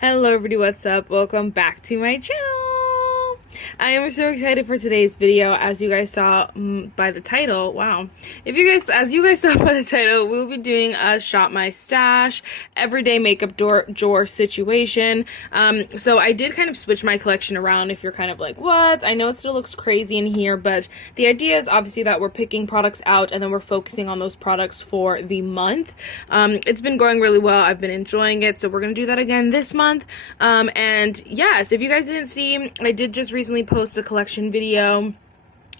Hello everybody, what's up? Welcome back to my channel. I am so excited for today's video. As you guys saw by the title, wow. As you guys saw by the title, we'll be doing a shop my stash everyday makeup drawer situation. So I did kind of switch my collection around. If you're kind of like, what? I know it still looks crazy in here, but the idea is obviously that we're picking products out and then we're focusing on those products for the month. It's been going really well. I've been enjoying it, so we're gonna do that again this month. And yes, if you guys didn't see, I did just recently post a collection video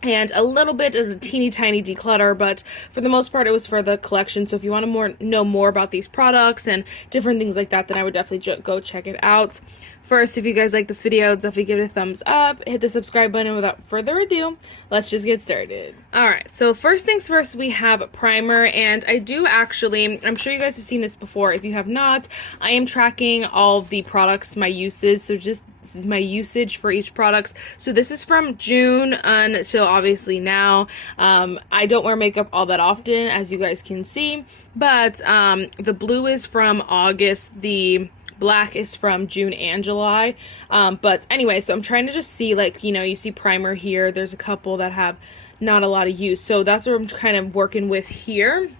and a little bit of a teeny tiny declutter, but for the most part it was for the collection. So if you want to know more about these products and different things like that, then I would definitely go check it out. First, if you guys like this video, definitely give it a thumbs up, hit the subscribe button. Without further ado, let's just get started. Alright, so first things first, we have primer, and I do actually, I'm sure you guys have seen this before. If you have not, I am tracking all of the products, my uses, so this is my usage for each product. So this is from June until obviously now. I don't wear makeup all that often, as you guys can see, but the blue is from August, the black is from June and July. But anyway, so I'm trying to just see, like, you know, you see primer here. There's a couple that have not a lot of use. So that's what I'm kind of working with here.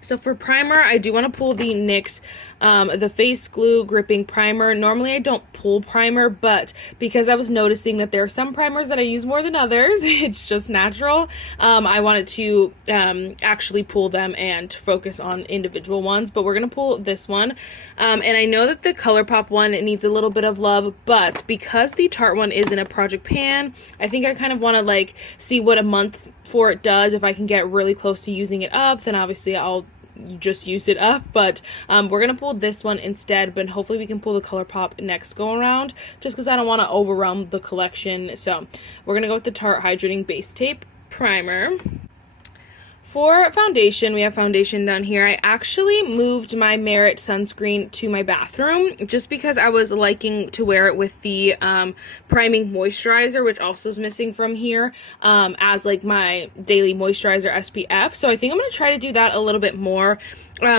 So for primer, I do want to pull the NYX, the Face Glue Gripping Primer. Normally I don't pull primer, but because I was noticing that there are some primers that I use more than others, it's just natural, I wanted to actually pull them and focus on individual ones. But we're going to pull this one. And I know that the ColourPop one, it needs a little bit of love, but because the Tarte one is in a project pan, I think I kind of want to like see what a month for it does. If I can get really close to using it up, then obviously I'll just use it up. But we're gonna pull this one instead, but hopefully we can pull the ColourPop next go around, just because I don't want to overwhelm the collection. So we're gonna go with the Tarte Hydrating Base Tape Primer. For foundation, we have foundation down here. I actually moved my Merit sunscreen to my bathroom just because I was liking to wear it with the priming moisturizer, which also is missing from here, as like my daily moisturizer SPF. So I think I'm going to try to do that a little bit more.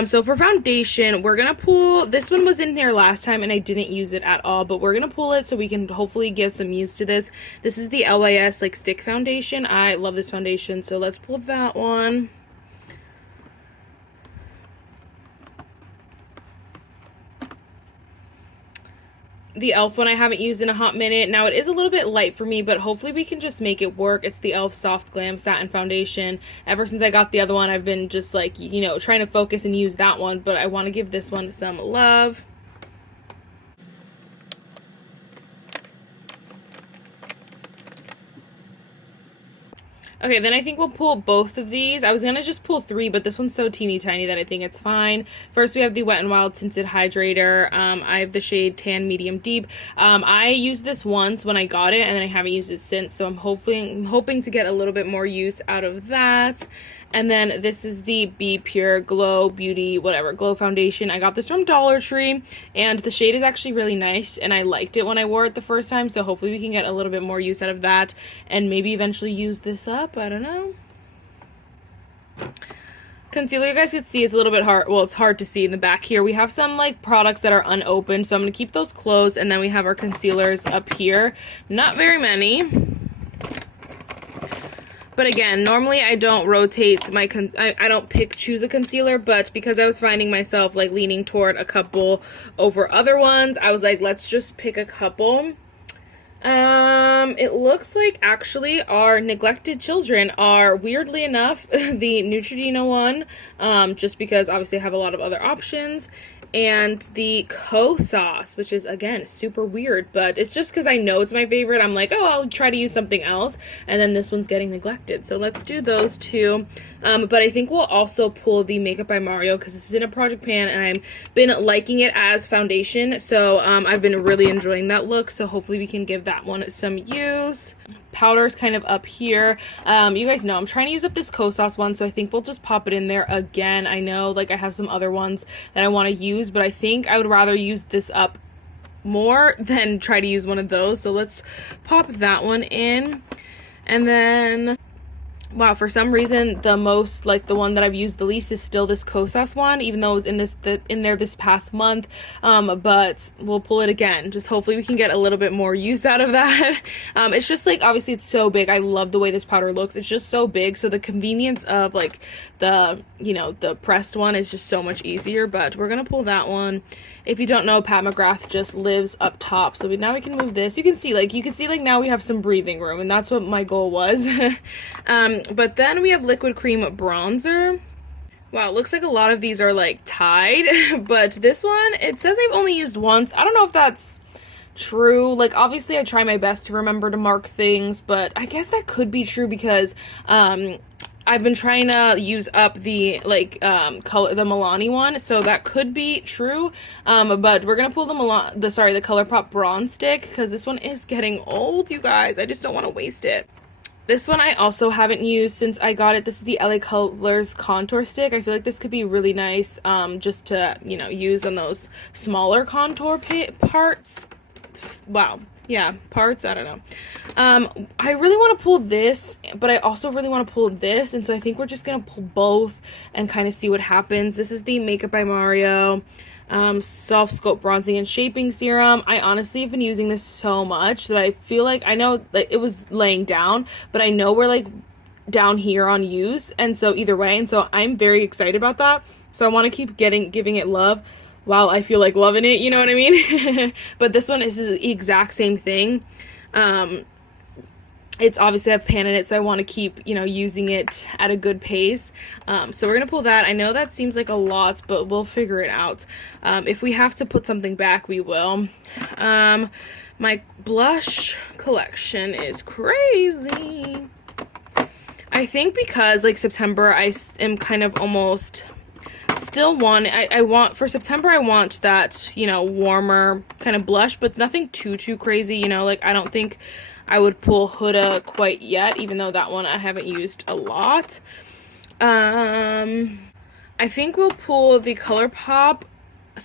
So for foundation, we're going to pull, this one was in there last time and I didn't use it at all, but we're going to pull it so we can hopefully give some use to this. This is the LYS like stick foundation. I love this foundation, so let's pull that one. The e.l.f. one I haven't used in a hot minute. Now it is a little bit light for me, but hopefully we can just make it work. It's the e.l.f. Soft Glam Satin Foundation. Ever since I got the other one, I've been just like, you know, trying to focus and use that one, but I want to give this one some love. Okay, then I think we'll pull both of these. I was going to just pull 3, but this one's so teeny tiny that I think it's fine. First, we have the Wet n Wild Tinted Hydrator. I have the shade Tan Medium Deep. I used this once when I got it, and then I haven't used it since, so I'm hoping to get a little bit more use out of that. And then this is the Be Pure Glow Beauty, whatever, Glow Foundation. I got this from Dollar Tree, and the shade is actually really nice, and I liked it when I wore it the first time, so hopefully we can get a little bit more use out of that, and maybe eventually use this up. I don't know. Concealer, you guys can see, it's a little bit hard. Well, it's hard to see in the back here. We have some like products that are unopened, so I'm going to keep those closed, and then we have our concealers up here. Not very many. But again, normally I don't rotate my, I don't choose a concealer, but because I was finding myself like leaning toward a couple over other ones, I was like, let's just pick a couple. It looks like actually our neglected children are, weirdly enough, the Neutrogena one, just because obviously I have a lot of other options, and the Co-Sauce, which is, again, super weird, but it's just because I know it's my favorite. I'm like, oh, I'll try to use something else, and then this one's getting neglected, so let's do those two. But I think we'll also pull the Makeup by Mario because this is in a project pan, and I've been liking it as foundation, so I've been really enjoying that look, so hopefully we can give that one some use. Powder's kind of up here. You guys know I'm trying to use up this Co-Sauce one, so I think we'll just pop it in there again. I know like I have some other ones that I want to use, but I think I would rather use this up more than try to use one of those, so let's pop that one in. And then Wow, for some reason, the most, like, the one that I've used the least is still this Kosas one, even though it was in there this past month. But we'll pull it again. Just hopefully we can get a little bit more use out of that. It's just, like, obviously it's so big. I love the way this powder looks. It's just so big, so the convenience of, like, the, you know, the pressed one is just so much easier. But we're gonna pull that one. If you don't know, Pat McGrath just lives up top. So now we can move this. You can see like now we have some breathing room, and that's what my goal was. But then we have liquid cream bronzer. Wow, it looks like a lot of these are like tied, but this one, it says I've only used once. I don't know if that's true. Like, obviously I try my best to remember to mark things, but I guess that could be true because I've been trying to use up the, like, the Milani one, so that could be true, but we're gonna pull the ColourPop Bronze Stick, because this one is getting old, you guys. I just don't want to waste it. This one I also haven't used since I got it. This is the LA Colors Contour Stick. I feel like this could be really nice, just to, you know, use on those smaller contour parts. Wow. Yeah, parts, I don't know. I really want to pull this, but I also really want to pull this, and so I think we're just gonna pull both and kind of see what happens. This is the Makeup by Mario Soft Scope Bronzing and Shaping Serum. I honestly have been using this so much that I feel like, I know like it was laying down, but I know we're like down here on use, and so either way, and so I'm very excited about that. So I want to keep giving it love while I feel like loving it, you know what I mean? But this one is the exact same thing. It's obviously I've pan in it, so I want to keep, you know, using it at a good pace. So we're gonna pull that. I know that seems like a lot, but we'll figure it out. If we have to put something back, we will. My blush collection is crazy. I think because like September, I am kind of almost still want, I want, for September, I want that, you know, warmer kind of blush, but nothing too crazy, you know, like I don't think I would pull Huda quite yet, even though that one I haven't used a lot. I think we'll pull the ColourPop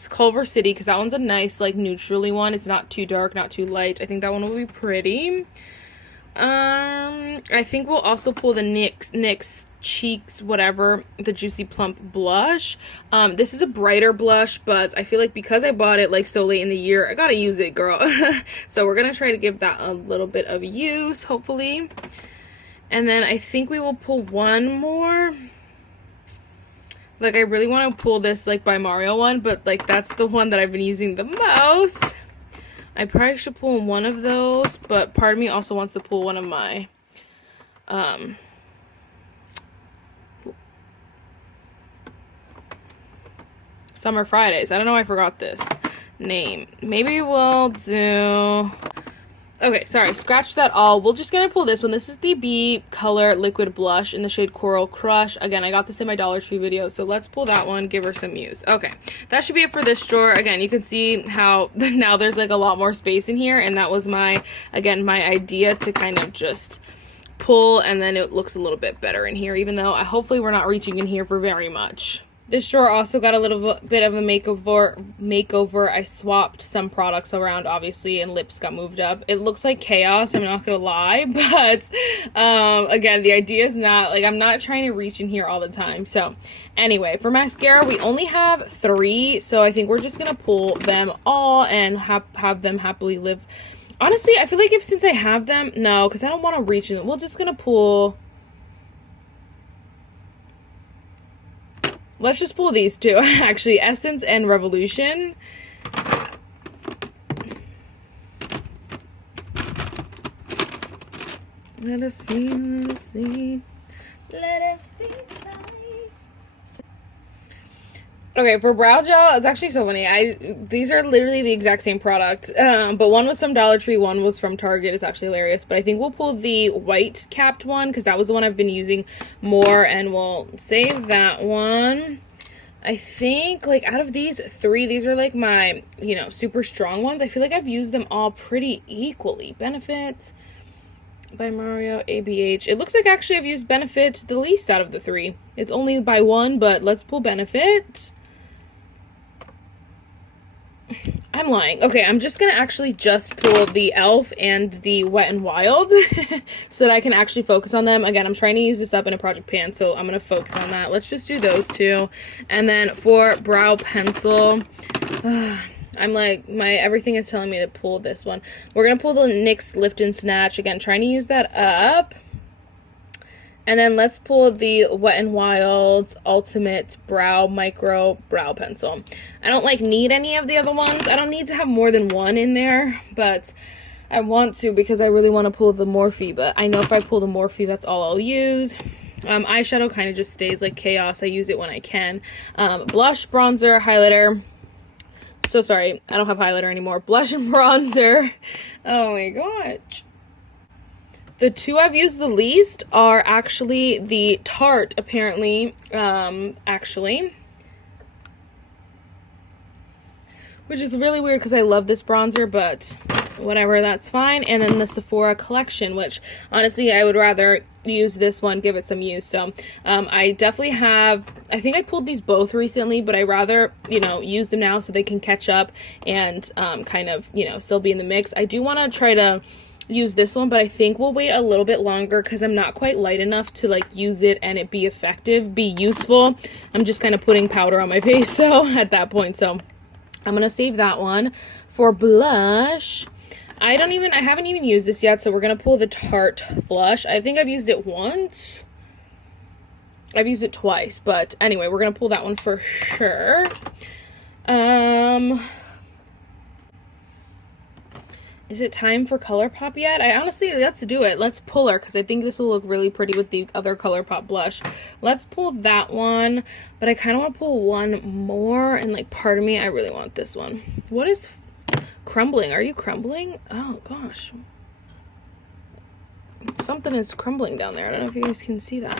Culver City, because that one's a nice, like, neutrally one. It's not too dark, not too light. I think that one will be pretty. I think we'll also pull the NYX Cheeks, whatever, the Juicy Plump blush. This is a brighter blush, but I feel like because I bought it like so late in the year, I gotta use it, girl. So we're gonna try to give that a little bit of use, hopefully. And then I think we will pull one more. Like, I really want to pull this like by Mario one, but like that's the one that I've been using the most. I probably should pull one of those, but part of me also wants to pull one of my Summer Fridays. I don't know why I forgot this name. Maybe we'll do... Okay, sorry, scratch that all. We're just gonna pull this one. This is the B Color Liquid Blush in the shade Coral Crush. Again, I got this in my Dollar Tree video, so let's pull that one, give her some use. Okay, that should be it for this drawer. Again, you can see how now there's like a lot more space in here, and that was my, again, my idea to kind of just pull, and then it looks a little bit better in here, even though hopefully we're not reaching in here for very much. This drawer also got a little bit of a makeover. I swapped some products around, obviously, and lips got moved up. It looks like chaos, I'm not gonna lie, but again, the idea is not, like, I'm not trying to reach in here all the time. So anyway, for mascara, we only have 3, so I think we're just gonna pull them all and have them happily live. Honestly, I feel like since I have them, no, because I don't want to reach in. We're just gonna pull... Let's just pull these two, actually, Essence and Revolution. Let us see, let us see. Let us see life. Okay, for brow gel, it's actually so funny. These are literally the exact same product, but one was from Dollar Tree, one was from Target. It's actually hilarious, but I think we'll pull the white capped one because that was the one I've been using more, and we'll save that one. I think, like, out of these 3, these are like my, you know, super strong ones. I feel like I've used them all pretty equally. Benefit by Mario, ABH. It looks like actually I've used Benefit the least out of the 3. It's only by 1, but let's pull Benefit. I'm lying. Okay, I'm just gonna actually just pull the e.l.f. and the Wet n Wild so that I can actually focus on them. Again, I'm trying to use this up in a project pan, so I'm gonna focus on that. Let's just do those two. And then for brow pencil, I'm like, my everything is telling me to pull this one. We're gonna pull the NYX Lift and Snatch. Again, trying to use that up. And then let's pull the Wet n Wild Ultimate Brow Micro Brow Pencil. I don't need any of the other ones. I don't need to have more than one in there, but I want to because I really want to pull the Morphe. But I know if I pull the Morphe, that's all I'll use. Eyeshadow kind of just stays like chaos. I use it when I can. Blush, bronzer, highlighter. So sorry, I don't have highlighter anymore. Blush and bronzer. Oh my gosh. The two I've used the least are actually the Tarte, apparently, which is really weird because I love this bronzer, but whatever, that's fine. And then the Sephora collection, which honestly I would rather use this one, give it some use. So I definitely have, I think I pulled these both recently, but I rather, you know, use them now so they can catch up and kind of, you know, still be in the mix. I do want to try to use this one, but I think we'll wait a little bit longer because I'm not quite light enough to use it and it be effective, be useful. I'm just kind of putting powder on my face, so at that point, so I'm gonna save that one. For blush, I haven't even used this yet, so we're gonna pull the Tarte blush. I think I've used it once. I've used it twice, but anyway, we're gonna pull that one for sure. Is it time for ColourPop yet? I honestly, let's do it. Let's pull her because I think this will look really pretty with the other ColourPop blush. Let's pull that one, but I kind of want to pull one more, and part of me, I really want this one. What is crumbling? Are you crumbling? Oh gosh. Something is crumbling down there. I don't know if you guys can see that.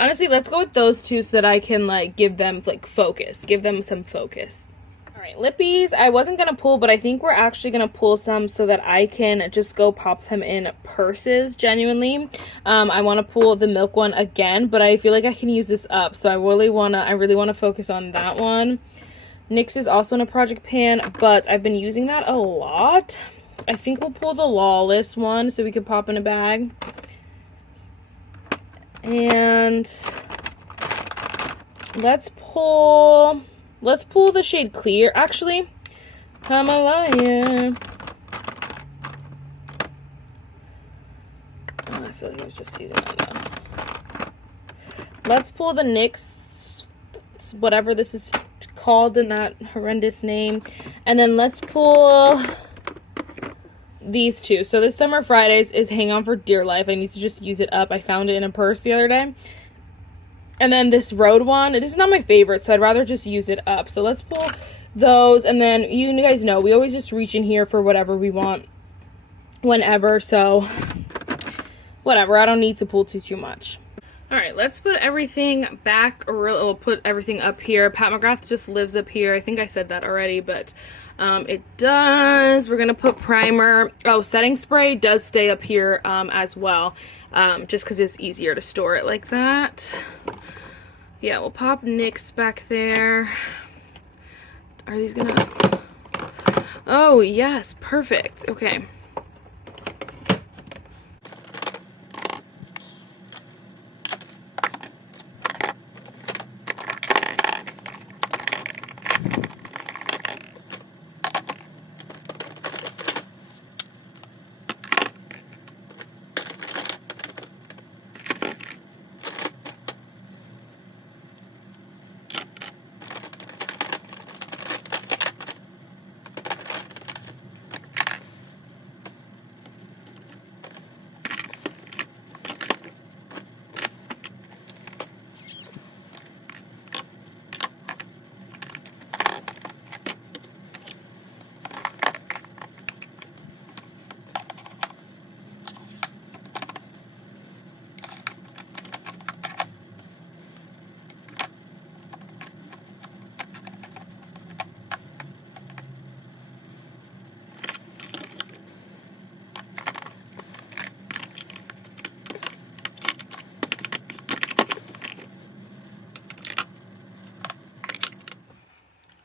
Honestly, let's go with those two so that I can give them focus, give them some focus. All right, lippies, I wasn't gonna pull, but I think we're actually gonna pull some so that I can just go pop them in purses, genuinely. I wanna pull the Milk one again, but I feel like I can use this up, so I really wanna focus on that one. NYX is also in a project pan, but I've been using that a lot. I think we'll pull the Lawless one so we can pop in a bag. And let's pull the shade Clear. Actually, I'm a liar. Oh, I feel like I was just using that now. Let's pull the NYX, whatever this is called in that horrendous name. And then let's pull these two. So this Summer Fridays is Hang On for Dear Life. I need to just use it up. I found it in a purse the other day. And then this Road one, this is not my favorite, so I'd rather just use it up. So let's pull those, and then you guys know we always just reach in here for whatever we want whenever, so whatever. I don't need to pull too much. All right, let's put everything back, or we'll put everything up here. Pat McGrath just lives up here. I think I said that already, but it does. We're gonna put primer. Oh, setting spray does stay up here as well, just because it's easier to store it like that. Yeah, we'll pop NYX back there. Are these gonna... Oh, yes, perfect. Okay.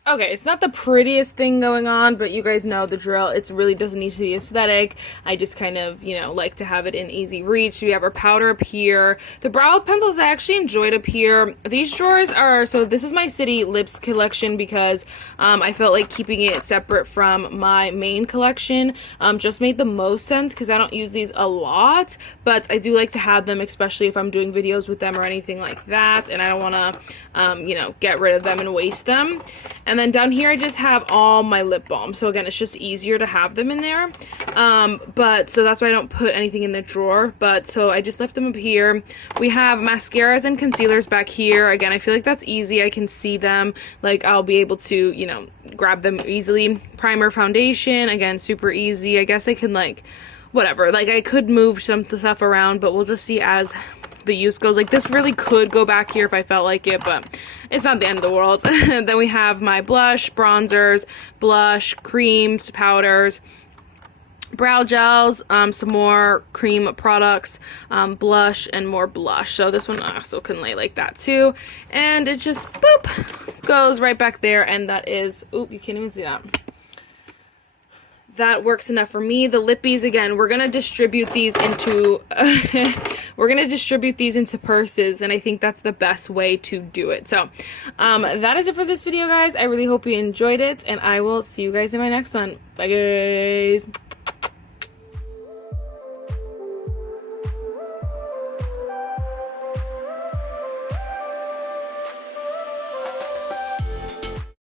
Okay, it's not the prettiest thing going on, but you guys know the drill. It really doesn't need to be aesthetic. I just kind of, you know, like to have it in easy reach. We have our powder up here. The brow pencils I actually enjoyed up here. These drawers are, so this is my City Lips collection because I felt like keeping it separate from my main collection just made the most sense because I don't use these a lot, but I do like to have them, especially if I'm doing videos with them or anything like that, and I don't want to, you know, get rid of them and waste them. And then down here I just have all my lip balm. So again, it's just easier to have them in there. But so that's why I don't put anything in the drawer. But so I just left them up here. We have mascaras and concealers back here. Again, I feel like that's easy. I can see them. Like I'll be able to, you know, grab them easily. Primer, foundation, again, super easy. I guess I can like, whatever. Like I could move some stuff around, but we'll just see as the use goes. Like this really could go back here if I felt like it, but it's not the end of the world. Then we have my blush, bronzers, blush, creams, powders, brow gels, some more cream products, blush, and more blush. So this one I also can lay like that too, and it just boop goes right back there, and that is, oop, you can't even see that. That works enough for me. The lippies, again, we're gonna distribute these into purses, and I think that's the best way to do it. So that is it for this video, guys. I really hope you enjoyed it, and I will see you guys in my next one. Bye, guys.